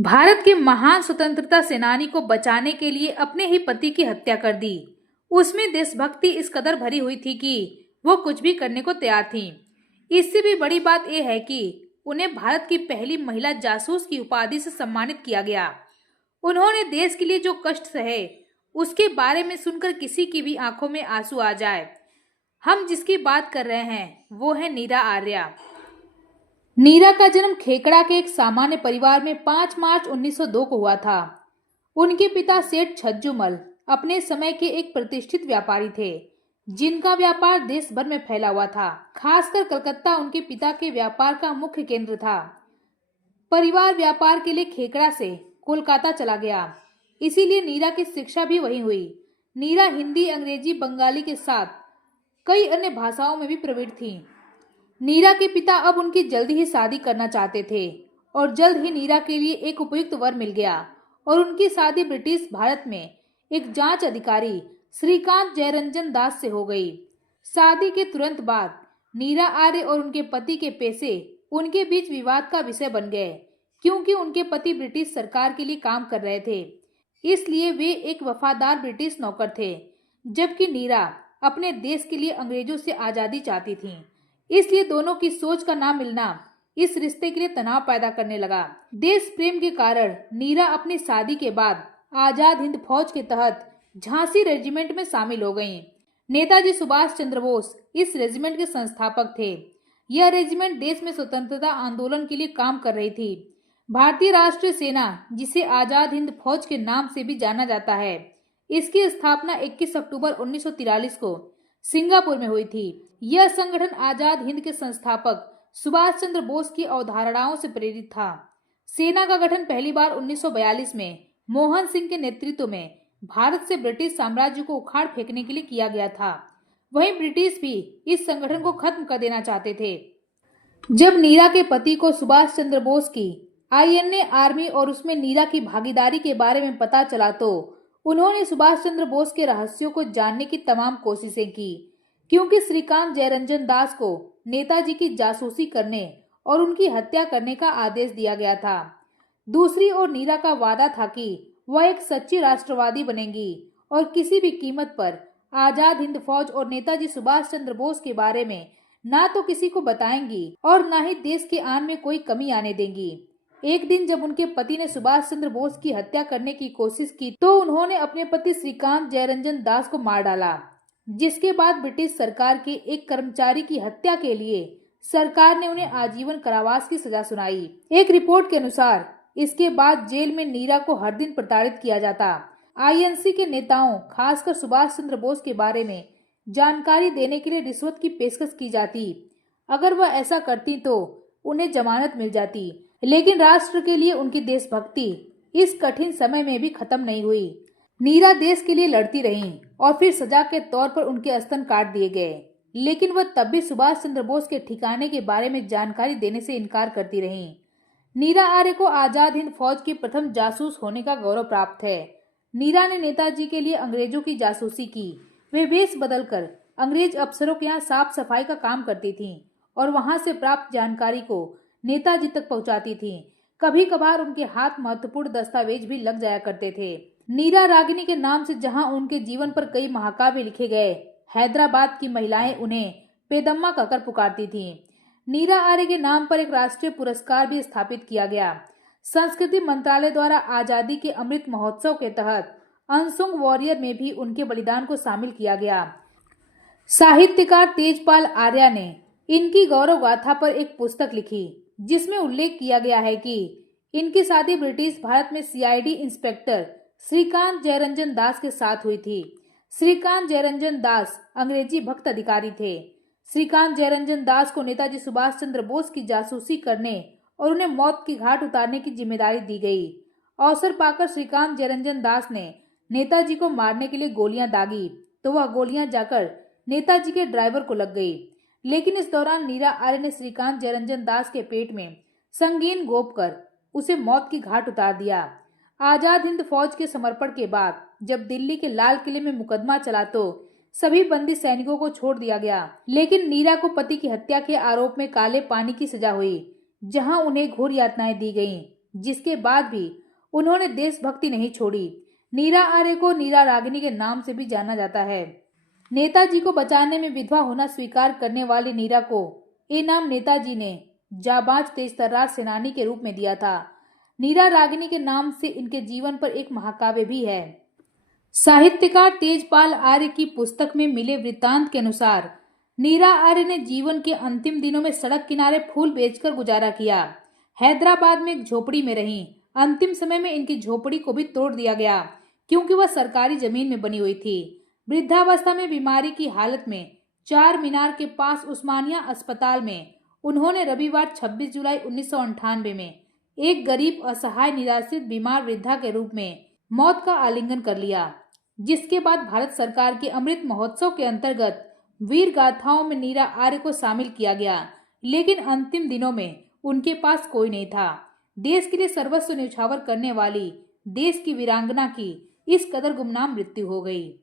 भारत के महान स्वतंत्रता सेनानी को बचाने के लिए अपने ही पति की हत्या कर दी। उसमें देशभक्ति इस कदर भरी हुई थी कि वो कुछ भी करने को तैयार थी। इससे भी बड़ी बात यह है कि उन्हें भारत की पहली महिला जासूस की उपाधि से सम्मानित किया गया। उन्होंने देश के लिए जो कष्ट सहे, उसके बारे में सुनकर किसी की भी आंखों में आंसू आ जाए। हम जिसकी बात कर रहे हैं वो है नीरा आर्या। नीरा का जन्म खेकड़ा के एक सामान्य परिवार में 5 मार्च 1902 को हुआ था। उनके पिता सेठ छज्जूमल अपने समय के एक प्रतिष्ठित व्यापारी थे, जिनका व्यापार देश भर में फैला हुआ था। खासकर कलकत्ता उनके पिता के व्यापार का मुख्य केंद्र था। परिवार व्यापार के लिए खेकड़ा से कोलकाता चला गया, इसीलिए नीरा की शिक्षा भी वहीं हुई। नीरा हिंदी, अंग्रेजी, बंगाली के साथ कई अन्य भाषाओं में भी प्रवीण थी। नीरा के पिता अब उनकी जल्दी ही शादी करना चाहते थे और जल्द ही नीरा के लिए एक उपयुक्त वर मिल गया और उनकी शादी ब्रिटिश भारत में एक जांच अधिकारी श्रीकांत जयरंजन दास से हो गई। शादी के तुरंत बाद नीरा आर्य और उनके पति के पेशे उनके बीच विवाद का विषय बन गए, क्योंकि उनके पति ब्रिटिश सरकार के लिए काम कर रहे थे, इसलिए वे एक वफादार ब्रिटिश नौकर थे, जबकि नीरा अपने देश के लिए अंग्रेजों से आजादी चाहती थी। इसलिए दोनों की सोच का ना मिलना इस रिश्ते के लिए तनाव पैदा करने लगा। देश प्रेम के कारण नीरा अपनी शादी के बाद आजाद हिंद फौज के तहत झांसी रेजिमेंट में शामिल हो गईं। नेताजी सुभाष चंद्र बोस इस रेजिमेंट के संस्थापक थे। यह रेजिमेंट देश में स्वतंत्रता आंदोलन के लिए काम कर रही थी। भारतीय राष्ट्रीय सेना, जिसे आजाद हिंद फौज के नाम से भी जाना जाता है, इसकी स्थापना 21 अक्टूबर 1943 को सिंगापुर में हुई थी। यह संगठन आजाद हिंद के संस्थापक सुभाष चंद्र बोस की अवधारणाओं से प्रेरित था। सेना का गठन पहली बार 1942 में मोहन सिंह के नेतृत्व में भारत से ब्रिटिश साम्राज्य को उखाड़ फेंकने के लिए किया गया था। वहीं ब्रिटिश भी इस संगठन को खत्म कर देना चाहते थे। जब नीरा के पति को सुभाष चंद्र बोस की INA आर्मी और उसमें नीरा की भागीदारी के बारे में पता चला तो उन्होंने सुभाष चंद्र बोस के रहस्यों को जानने की तमाम कोशिशें की, क्योंकि श्रीकांत जयरंजन दास को नेताजी की जासूसी करने और उनकी हत्या करने का आदेश दिया गया था। दूसरी ओर नीरा का वादा था कि वह एक सच्ची राष्ट्रवादी बनेगी और किसी भी कीमत पर आजाद हिंद फौज और नेताजी सुभाष चंद्र बोस के बारे में ना तो किसी को बताएंगी और ना ही देश के आन में कोई कमी आने देंगी। एक दिन जब उनके पति ने सुभाष चंद्र बोस की हत्या करने की कोशिश की तो उन्होंने अपने पति श्रीकांत जयरंजन दास को मार डाला, जिसके बाद ब्रिटिश सरकार के एक कर्मचारी की हत्या के लिए सरकार ने उन्हें आजीवन कारावास की सजा सुनाई। एक रिपोर्ट के अनुसार इसके बाद जेल में नीरा को हर दिन प्रताड़ित किया जाता। INC के नेताओं, खासकर सुभाष चंद्र बोस के बारे में जानकारी देने के लिए रिश्वत की पेशकश की जाती। अगर वह ऐसा करती तो उन्हें जमानत मिल जाती, लेकिन राष्ट्र के लिए उनकी देशभक्ति इस कठिन समय में भी खत्म नहीं हुई। नीरा देश के लिए लड़ती रहीं और फिर सजा के तौर पर उनके स्तन काट दिए गए, लेकिन वह तब भी सुभाष चंद्र बोस के ठिकाने के बारे में जानकारी देने से इनकार करती रहीं। नीरा आर्य को आजाद हिंद फौज की प्रथम जासूस होने का गौरव प्राप्त है। नीरा ने नेताजी के लिए अंग्रेजों की जासूसी की। वे वेश बदलकर अंग्रेज अफसरों के यहाँ साफ सफाई का काम करती थीं और वहां से प्राप्त जानकारी को नेताजी तक पहुंचाती थीं। कभी कभार उनके हाथ महत्वपूर्ण दस्तावेज भी लग जाया करते थे। नीरा रागिनी के नाम से जहां उनके जीवन पर कई महाकाव्य लिखे गए, हैदराबाद की महिलाएं उन्हें पेदम्मा कहकर पुकारती थीं। नीरा आर्य के नाम पर एक राष्ट्रीय पुरस्कार भी स्थापित किया गया। संस्कृति मंत्रालय द्वारा आजादी के अमृत महोत्सव के तहत अनसुंग वॉरियर में भी उनके बलिदान को शामिल किया गया। साहित्यकार तेजपाल आर्या ने इनकी गौरव गाथा पर एक पुस्तक लिखी, जिसमें उल्लेख किया गया है कि इनकी शादी ब्रिटिश भारत में CID इंस्पेक्टर श्रीकांत जयरंजन दास के साथ हुई थी। श्रीकांत जयरंजन दास अंग्रेजी भक्त अधिकारी थे। श्रीकांत जयरंजन दास को नेताजी सुभाष चंद्र बोस की जासूसी करने और उन्हें मौत की घाट उतारने की जिम्मेदारी दी गई। अवसर पाकर श्रीकांत जयरंजन दास ने नेताजी को मारने के लिए गोलियां दागी तो वह गोलियां जाकर नेताजी के ड्राइवर को लग गई, लेकिन इस दौरान नीरा आर्य ने श्रीकांत जयरंजन दास के पेट में संगीन गोप कर उसे मौत की घाट उतार दिया। आजाद हिंद फौज के समर्पण के बाद जब दिल्ली के लाल किले में मुकदमा चला तो सभी बंदी सैनिकों को छोड़ दिया गया, लेकिन नीरा को पति की हत्या के आरोप में काले पानी की सजा हुई, जहां उन्हें घोर यातनाएं दी गईं। जिसके बाद भी उन्होंने देशभक्ति नहीं छोड़ी। नीरा आर्य को नीरा रागिनी के नाम से भी जाना जाता है। नेताजी को बचाने में विधवा होना स्वीकार करने वाली नीरा को ये नाम नेताजी ने जाबाज तेजतर्रार सेनानी के रूप में दिया था। नीरा रागिनी के नाम से इनके जीवन पर एक महाकाव्य भी है। साहित्यकार तेजपाल आर्य की पुस्तक में मिले वृत्तांत के अनुसार नीरा आर्य ने जीवन के अंतिम दिनों में सड़क किनारे फूल बेचकर गुजारा किया। हैदराबाद में एक झोपड़ी में रहीं। अंतिम समय में इनकी झोपड़ी को भी तोड़ दिया गया क्योंकि वह सरकारी जमीन में बनी हुई थी। वृद्धावस्था में बीमारी की हालत में चार मीनार के पास उस्मानिया अस्पताल में उन्होंने रविवार 26 जुलाई 1998 में एक गरीब, असहाय, निराश्रित, बीमार वृद्धा के रूप में मौत का आलिंगन कर लिया, जिसके बाद भारत सरकार के अमृत महोत्सव के अंतर्गत वीर गाथाओं में नीरा आर्य को शामिल किया गया। लेकिन अंतिम दिनों में उनके पास कोई नहीं था। देश के लिए सर्वस्व न्यौछावर करने वाली देश की वीरांगना की इस कदर गुमनाम मृत्यु हो गई।